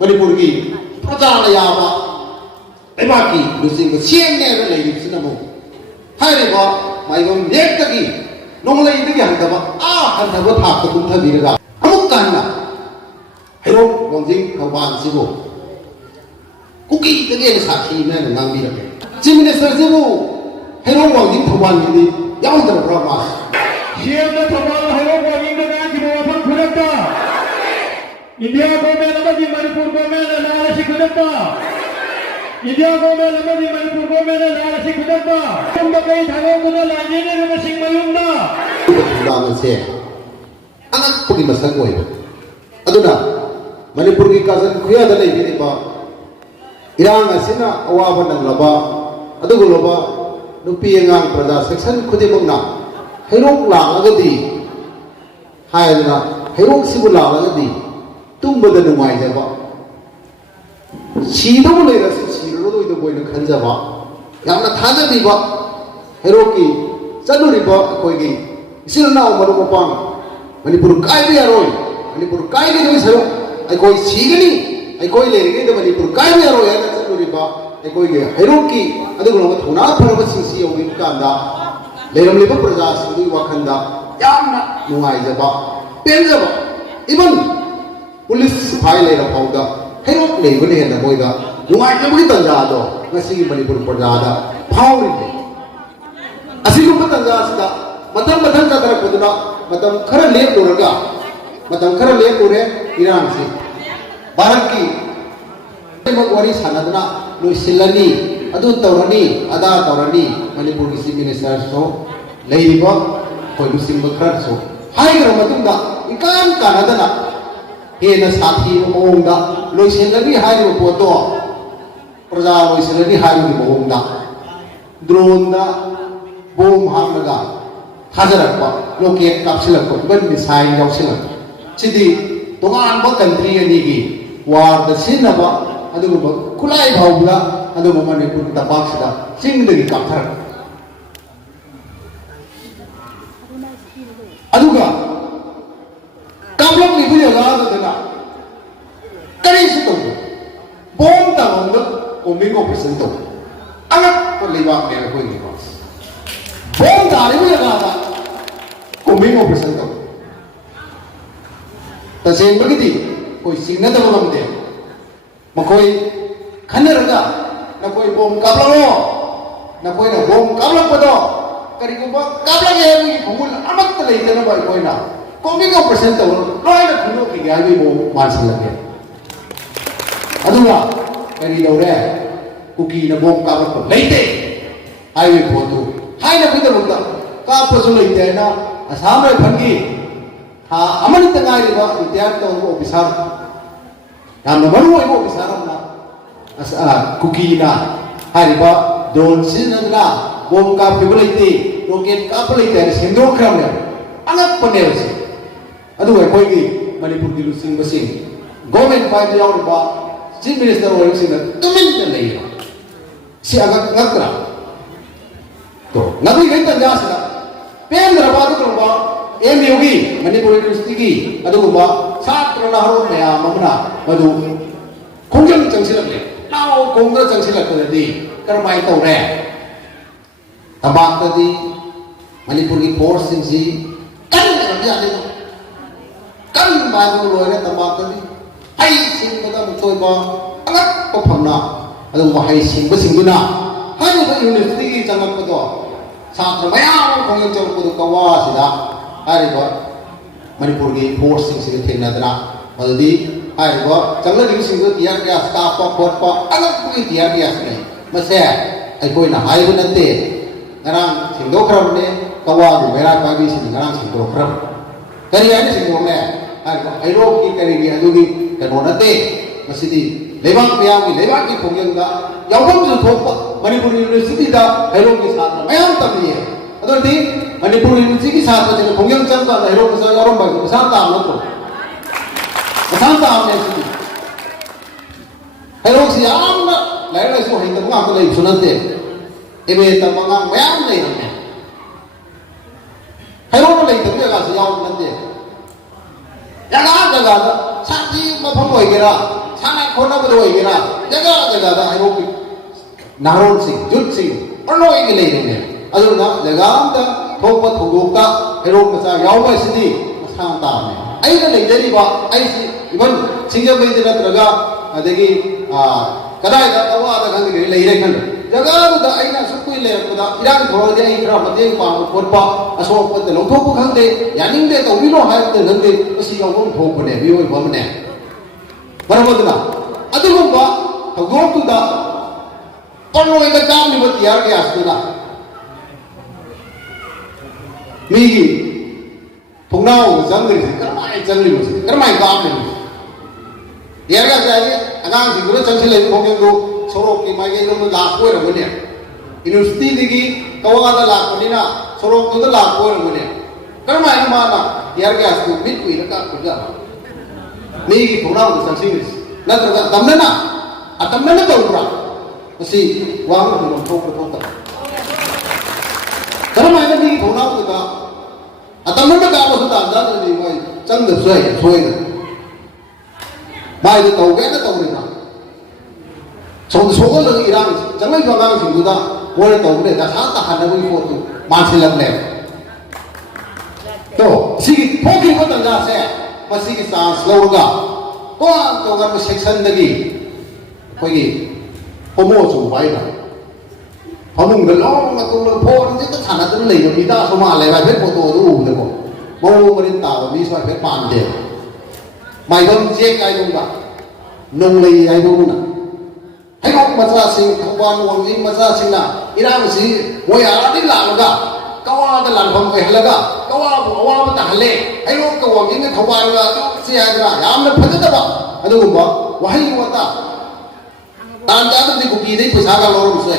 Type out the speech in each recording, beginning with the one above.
Manipur ki praja la ya ba eba ki lusing ko sieng ne ba lei sina mo hai ri ba mai gom nek ta ki nong lei ti yang ta ba han ta ba thak ta kun tha bi ga amuk kan na hai ro wang jing ka ban si bo kuki ta ge sa thi ne na ngang bi ra ke chief minister si bo hai ro wang jing thwan ni yaw ta ra ma CM na thawal hai ro wang jing na ki mo phang phurak ta India government amadi Manipur government na si khudakta India government amadi Manipur government na si khudakta tumba kai thalo kuna lani ne na sing mayumna ba ma se anak pagi masak oi aduna Manipur ki kazan khuya da lei ni ba irang asina awa nang laba adugo loba nupi engang praja section khudimong na hairok la agadi haidna hairok sibu la agadi tumba da numai jaba sido le ra sido do do boy na khanjaba yamna thaja bi ba hairok ki chanuri ba koi gi silna umaru ko pang Manipur kai bi aroi Manipur kai gi noi saro ai koi sigani ai koi le ri ge Manipur kai bi aroi na chanuri ba ai koi ge hairok ki adu ko thona phara singsi yo gi kanda leram le ba praja sindu wakhanda yamna numai jaba pen jaba even Police file le rapauda hairok le bune na moida nuai na bui tanja do ngasi Manipur prajada phawri le asigu tanja sta matam ta dara kuduna matam khara le doraga matam khara le dore iran si bharat ki wari sanadna no silani adu tawrani ada tawrani Manipur ki chief minister so leiba koi sim khara so hai ro matumda ikan kanadana Hena sathi mohongda loiselani hairu poto praja loiselani hairu mohongda drone da bom hamnaga hajarakpa rocket kapsilakpa ban missile yausilak sidi tongan ba country ani gi war da sinaba adugo kulai bhaubla adugo Manipur tapak sida singdagi kapthar aduga Kablok ni punya gada dana, kari situ, bom tangan tu, koming operasi tu, anak perlibat ni aku ini bos, bom dari punya gada, koming operasi tu, tapi yang begitu, koi singa tu orang dia, makoi khaner ga, nak koi bom kablok lo, nak koi na bom kablok pada, kari kuba kablok yang ini, kumul amat terlebih dana baik koi na. Koming operasi tu, loy na kuno kaya ni mo masih lagi. Aduga, kali lore, kuki na bom kabar tu, lete, highway photo, hai na kita benda, kapa so lete na, asam re bhangi, ha, aman tengah ni ba, itiar tu orang officer, yang baru orang officer na, kuki na, hai ba, don sin na, bom kabar lete, roket kabar lete, sendok kram ni, anak panel sih. Aduh, koi gi Manipur di lusing basing. Government pai jauh riba, chief minister orang sini tumin na lei. Si agak ngakra. To, nabi kita jasa na. Pen berapa tu kalau ba? MUG Manipur University gi. Aduh ba, saat kerana harus maya mamna. Aduh, kongjang jangsilak le. Now kongjang jangsilak tu tadi. Kermai tahu re. Tabak tadi Manipur gi force sih. Kan kerja ni. Kan baru loe tambah tadi, hai sing kita muncul ba, agak pemna, ada wahai sing bersinggunna, hai ba university jangan pada, saat ramai orang jauh pada kawas ida, hari ba Manipur ki force sing thengna dana, jadi hai ba jangan di sing tiar dia staff pa pot pa, agak pun tiar dia sini, masih, hai koi na hai bu nanti, ngarang sing dokram ni kawas merah kami sini ngarang sing dokram. Kari ani sing wong le ai ro ki kari ni adugi kano nate masidi lebak piyang ki lebak ki pongyang da yawon ju thok Manipur University da ai ro ki sat mayam tam ni ado di Manipur University ki sat je pongyang cham da ai ro ki sa yarom ba ki sa ta am to sa ta am ne si ai ro si am na lai lai so hin ta ma ko lai sunante ebe ta ma mayam nei ne ai ro lai ta ga sa yaw nante jaga jaga sakti ma phang loi kera 상해 코너보다 이게나 내가 해보기 나론씩 jut씩 얼로에게 내리네 아주나 내가 한다 도과 도둑다 해로면서 야오바시디 상담에 아이가 내리봐 아이시 이번 징계배들에 들어가 되기 그다이다 나와다 간게 내리래 간 자가도 아이나 숙구이 내렸다 이랑 돌아오지 아이 그럼 어디 봐 볼봐 아소한테 농토부 간데 야닝데가 위로 할 때는데 그시 요금 도보네 위로 보면네 뭐라고더나 아들은 봐 도둑다 얼로에가 땀이 뭐 디아게 왔으나 미기 동나오 장들이 그러마이 장들이 무슨 그러마이 땀이 얘가 자기 아가씨들은 전체적인 공연도 서로 기마게 이러면 낳고 이런 거냐 유니버시티들이 가와가다 낳고니나 서로 그들 낳고 이런 거냐 그러마이 마나 얘가 자기 믿고 이렇게 그러잖아 미기 동나오 장들이 나들어가 담내나 담내나 떠오르라 그것이 왕을 좀 보고 pos다 그러면 이게 돈 나오니까 담배를 가면서도 안 자는데 뭐 짱도 소이는 마이도 떠오게나 떠오르나 좀 속을 이랑 정말 건강한 친구다 원래 떠오르네 나 하다 하는 것도 많으려네 또 시기 포기 것도 자세 뭐 시기 사 슬로우가 또한 또 가면 섹션들이 거기 호모 와이다 호몽들 또 포는 이제 하나들 내립니다 소마 레바벨 포도도 되고 뭐 따고 미스와 백 반대 마이덤 제 아이동가 농레이 아이동나 해곡 마사싱 탁wan 원인 마사싱나 이라면서 뭐야 어디 나가 까와들 란범 해라가 까와부 어와부터 할래 해곡 그 원인의 탁wan가 지야가 야면 퍼졌다 아주 뭐 와이 왔다 난자들이 고기들 부사가 노름세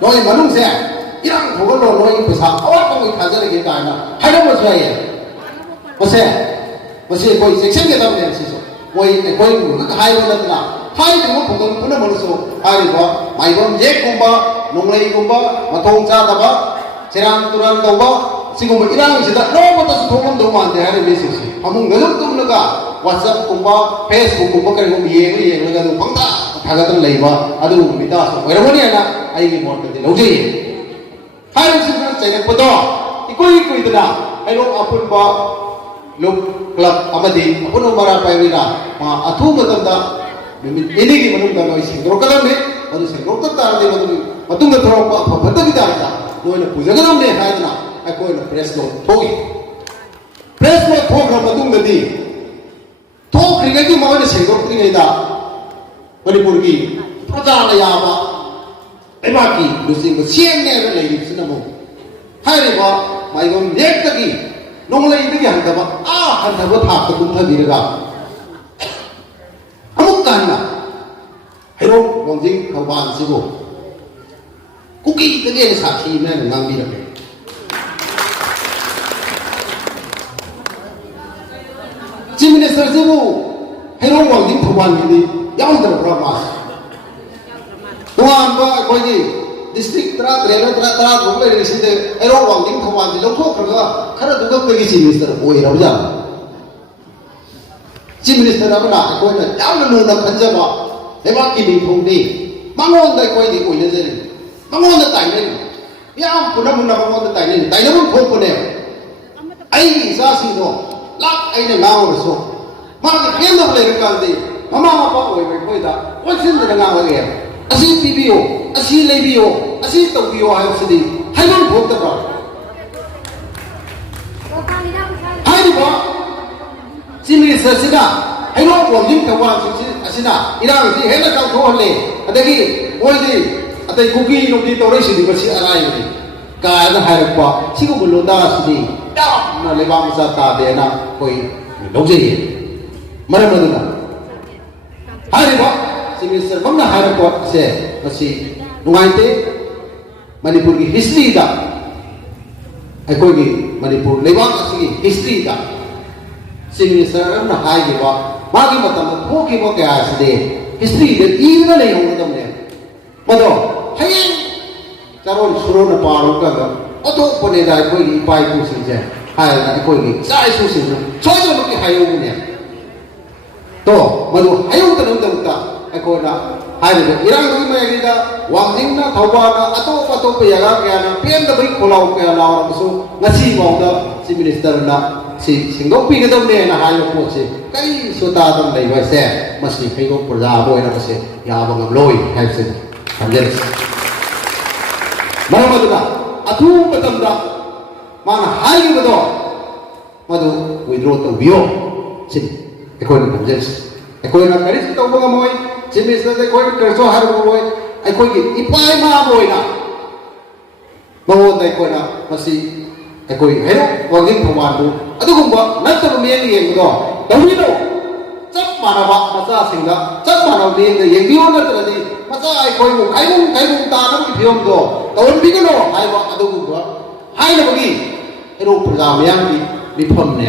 너희 만웅세 이랑 그걸로 너희 부사 어와공이 가져르게 가나 하는 것이야 뭐세 거의 섹션에 담는 시소 거의 그 하이원들나 하이도 보통 분을 벌써 하이고 마이범 예공바 농레이공바 마통자다바 제랑 뚜란 도바 지금 이랑 지다 너무도 도움 너무 안 돼. 하는 메시지 아무 너무 뚫는가 WhatsApp 공바 Facebook 공바 그리고 예가도 방다 다가들 레이바 아주 믿다 여러분이나 아이기 뭐든지 로제 하는 순간 제가 보다 이거 있더라 해로 아픈 바 룩 클럽 아마디 아픈 마라 파이리라 아투 못한다 이내기 mënum다 너희 생각하는데 어디 생각했다 하는데 어떤 들어봐 버터기다 한다 너희는 부정하는데 하야나 아이고는 프레스로 토기 프레스로 토그럼 어떤데 토 그리고 뭐는 생각들이다 머리부르기 프로자나 야바 에바기 무슨 거 시행내를 내기 쓰나 뭐 하이리바 마이건 넥다기 농레이들이 한다바 한다바 다 그분타 미르가 아무까나 해로 원징 가만 쓰고 꾸기 그게 사티면 낭비를 지민의 설세부 해로 원징 가만이니 양들 브라마 동안 뭐 거기 디스트릭 트라 공부를 했는데 해로 원징 가만이 놓고 그러가 하나 누가 거기 지민스터 오이라보자 지민스터라고나 거기는 양을 넣는 간자가 대박기비 통디 망원다 거기 있고 있는 자리 망원다 따이는 야 분나분나 망원다 따이는 따이는 공부네요 아이 자신도 락 아이는 나오면서 막 괜찮은 걸 가는데 마마 아빠 왜 거기다 훨씬 더 나가게 아시 비비오 아시 레비오 아시 또비오 하였으니 할만 못더라 하이리 봐 지민스터시나 해로 원님 경관 아시나 이랑지 해나 강 좋을래 아대기 뭐지 아대 고기 놈이 떨어지는 것이 알아야지 가는 하였고 지금 물론 나시니 딱 레방사 따대나 거의 녹제히 말하면은 하리바 지민스 방나 하였고 세 것이 농아이때 마니푸르기 히스토리다 거기 마니푸르 레방아시기 히스토리다 지민스는 하이기와 마기 맞다면 포기 먹게 하시되 히스토리를 이유가 내용을 때문에 맞아 하얀 자론 수로는 바로가 어떤 보내다 거기 이빠이 구시제 하얀 거기 쌀 수시죠 저저 먹게 하용이네 तो मधु हायुदनमदमता अखोना हाइबो इरांगी मयगिदा वांजिंगना थौबाना अतोप अतोप यागा कयाना पेंदबई खोलाव कया लावरमसु ngasi mawda chief minister na singdok pigadamne na hayo poche kai sota dam dai ba se masi khaigo praja boina ba se ya bangam loi haise hamjel maramaduna athu patamda mana hayo bado madu withdraw to bio sin ekoi hamjel ekoi na karis to bangam moi chief minister ekoi kerso haru moi ekoi ki ipai ma boina mawon dai koina masi ekoi hero wangin thawadu adugumba natta meni yengdo dawino chap manaba macha singa chap manaw ni yengiyo na tadi macha ekoi mu kaimung ta nam ki phiom do tawon bigano haiba adugumba haina bagi hero praja mayam ki mifam ne